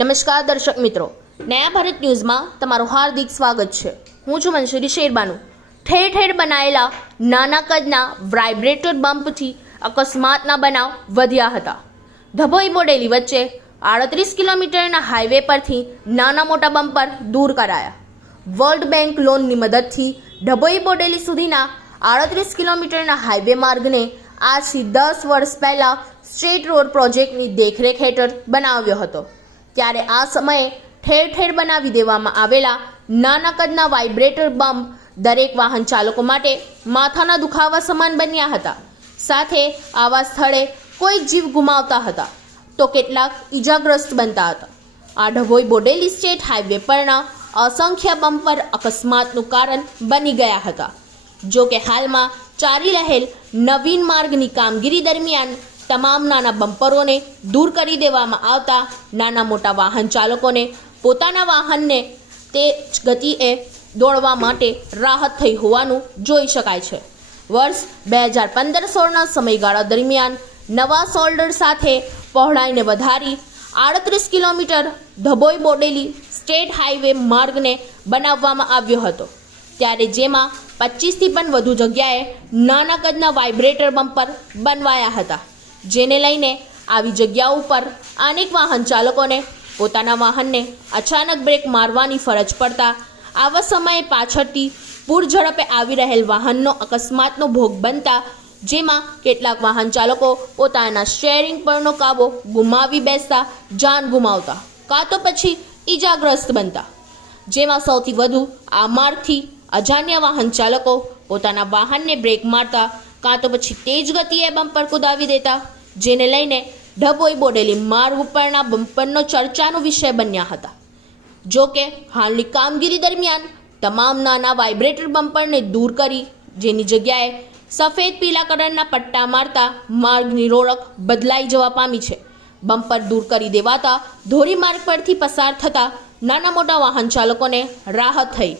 નમસ્કાર દર્શક મિત્રો. નયા ભારત ન્યૂઝમાં તમારું હાર્દિક સ્વાગત છે. હું છું મંશુરી શેરબાનુ. ઠેર ઠેર બનાયેલા નાના કદના વાઇબ્રેટર બમ્પથી અકસ્માતના બનાવ વધ્યા હતા. ધભોઈ બોડેલી વચ્ચે આડત્રીસ કિલોમીટરના હાઈવે પરથી નાના મોટા બમ્પર દૂર કરાયા. વર્લ્ડ બેંક લોનની મદદથી ડભોઈ બોડેલી સુધીના આડત્રીસ કિલોમીટરના હાઈવે માર્ગને આજથી દસ વર્ષ પહેલાં સ્ટેટ રોડ પ્રોજેક્ટની દેખરેખ હેઠળ બનાવ્યો હતો. ત્યારે આ સમયે ઠેર ઠેર બનાવી દેવામાં આવેલા નાના કદના વાઇબ્રેટર બમ્પ દરેક વાહન ચાલકો માટે માથાના દુખાવા સમાન બન્યા હતા. સાથે આવા સ્થળે કોઈ જીવ ગુમાવતા હતા તો કેટલાક ઈજાગ્રસ્ત બનતા હતા. આ ડભોઈ બોડેલી સ્ટેટ હાઈવે પરના અસંખ્ય પર અકસ્માતનું કારણ બની ગયા હતા. જો કે હાલમાં ચાલી રહેલ નવીન માર્ગની કામગીરી દરમિયાન તમામ નાના બમ્પરોને દૂર કરી દેવામાં આવતા નાના મોટા વાહન ચાલકોને પોતાના વાહનને તે ગતિએ દોડવા માટે રાહત થઈ હોવાનું જોઈ શકાય છે. વર્ષ બે હજાર પંદર સોળના સમયગાળા દરમિયાન નવા શોલ્ડર સાથે પહોળાઈને વધારી આડત્રીસ kilometre Dabhoi Bodeli state highway માર્ગને બનાવવામાં આવ્યો હતો. ત્યારે જેમાં પચીસથી પણ વધુ જગ્યાએ નાના કદના વાઇબ્રેટર બમ્પર બનવાયા હતા. જેને લઈને આવી જગ્યા ઉપર અનેક વાહન ચાલકોને પોતાના વાહનને અચાનક બ્રેક મારવાની ફરજ પડતા આવા સમયે પાછળથી પૂર ઝડપે આવી રહેલ વાહનનો અકસ્માતનો ભોગ બનતા જેમાં કેટલાક વાહન ચાલકો પોતાના સ્ટેરિંગ પરનો કાબો ગુમાવી બેસતા, જાન ગુમાવતા, કાં તો પછી ઈજાગ્રસ્ત બનતા. જેમાં સૌથી વધુ આ માર્ગથી અજાણ્યા વાહન ચાલકો પોતાના વાહનને બ્રેક મારતા, કાં તો પછી તેજ ગતિએ બમ્પર કુદાવી દેતા. જેને લઈને ડભોઈ બોડેલી માર્ગ ઉપરના બમ્પરનો ચર્ચાનો વિષય બન્યા હતા. જો કે હાલની કામગીરી દરમિયાન તમામ નાના વાઇબ્રેટર બમ્પરને દૂર કરી, જેની જગ્યાએ સફેદ પીલા કલરના પટ્ટા મારતા માર્ગની રોળક બદલાઈ જવા પામી છે. બમ્પર દૂર કરી દેવાતા ધોરીમાર્ગ પરથી પસાર થતા નાના મોટા વાહન ચાલકોને રાહત થઈ.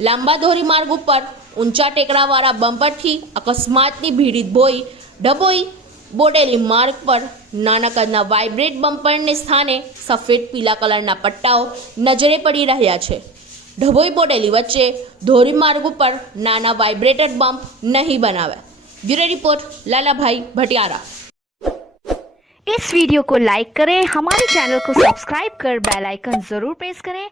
લાંબા ધોરીમાર્ગ ઉપર ઊંચા ટેકરાવાળા બમ્પરથી અકસ્માતની ભીડિત ભોઈ ડભોઈ બોડેલી માર્ગ પર નાના કદના વાઇબ્રેટ બમ્પરને સ્થાને સફેદ પીલા કલરના પટ્ટાઓ નજરે પડી રહ્યા છે ડભોઈ બોડેલી વચ્ચે ધોરીમાર્ગ ઉપર નાના વાઇબ્રેટર બમ્પ નહીં બનાવ્યા બ્યુરો રિપોર્ટ લાલાભાઈ ભટિયારા इस वीडियो को लाइक करें हमारे चैनल को सब्सक्राइब कर बेल आइकन जरूर प्रेस करें